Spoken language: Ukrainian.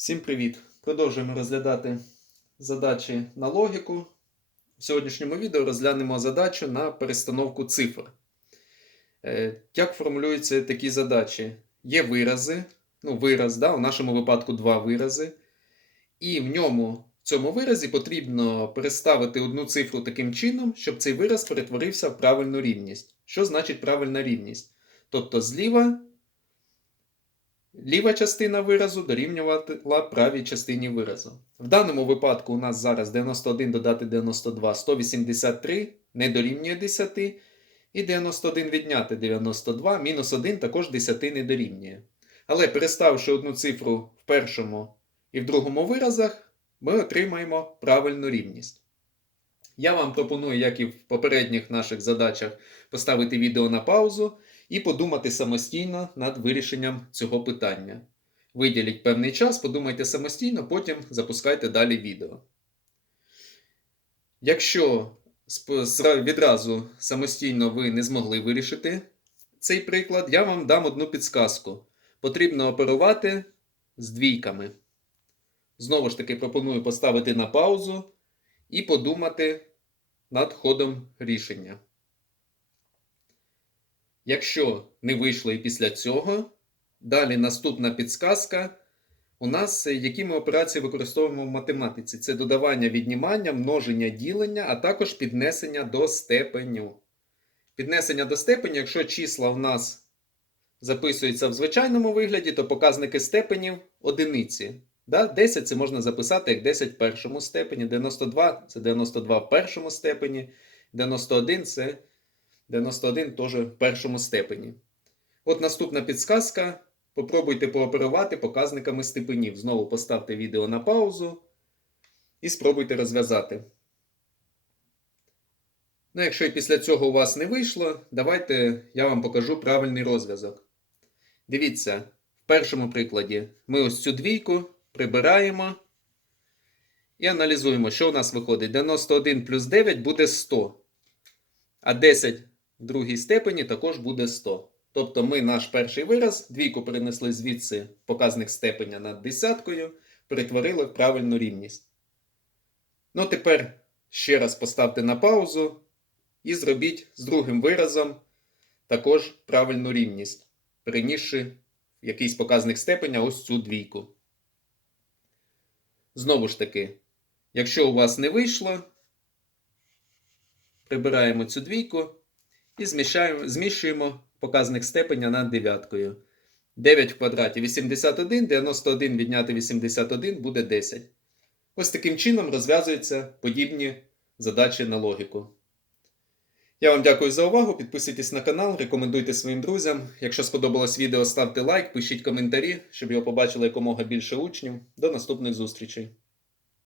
Всім привіт! Продовжуємо розглядати задачі на логіку. В сьогоднішньому відео розглянемо задачу на перестановку цифр. Е, Як формулюються такі задачі? Є вирази, ну, вираз, да, у нашому випадку два вирази. І в ньому, в цьому виразі потрібно переставити одну цифру таким чином, щоб цей вираз перетворився в правильну рівність. Що значить правильна рівність? Тобто зліва ліва частина виразу дорівнювала правій частині виразу. В даному випадку у нас зараз 91 додати 92, 183 не дорівнює 10, і 91 відняти 92, мінус 1 також 10 не дорівнює. Але переставивши одну цифру в першому і в другому виразах, ми отримаємо правильну рівність. Я вам пропоную, як і в попередніх наших задачах, поставити відео на паузу і подумати самостійно над вирішенням цього питання. Виділіть певний час, подумайте самостійно, потім запускайте далі відео. Якщо відразу самостійно ви не змогли вирішити цей приклад, я вам дам одну підсказку. Потрібно оперувати з двійками. Знову ж таки, пропоную поставити на паузу і подумати над ходом рішення. Якщо не вийшло і після цього, далі наступна підсказка. У нас е, які ми операції використовуємо в математиці? Це додавання віднімання, множення ділення, а також піднесення до степеню. Піднесення до степеню, якщо числа в нас записуються в звичайному вигляді, то показники степенів одиниці. Да? 10 це можна записати як 10 в першому степені, 92 це 92 в першому степені, 91 це 91 теж в першому степені. От наступна підсказка. Попробуйте пооперувати показниками степенів. Знову поставте відео на паузу і спробуйте розв'язати. Ну, якщо і після цього у вас не вийшло, давайте я вам покажу правильний розв'язок. Дивіться, в першому прикладі ми ось цю двійку прибираємо і аналізуємо, що у нас виходить. 91 плюс 9 буде 100. А 10 в другій степені також буде 100. Тобто ми наш перший вираз, двійку перенесли звідси показник степеня над десяткою, перетворили в правильну рівність. Ну, тепер ще раз поставте на паузу і зробіть з другим виразом також правильну рівність, перенісши якийсь показник степеня ось цю двійку. Знову ж таки, якщо у вас не вийшло, прибираємо цю двійку і зміщаємо, зміщуємо показник степеня над дев'яткою. 9 в квадраті 81, 91 відняти 81 буде 10. Ось таким чином розв'язуються подібні задачі на логіку. Я вам дякую за увагу. Підписуйтесь на канал, рекомендуйте своїм друзям. Якщо сподобалось відео, ставте лайк, пишіть коментарі, щоб його побачило якомога більше учнів. До наступних зустрічей!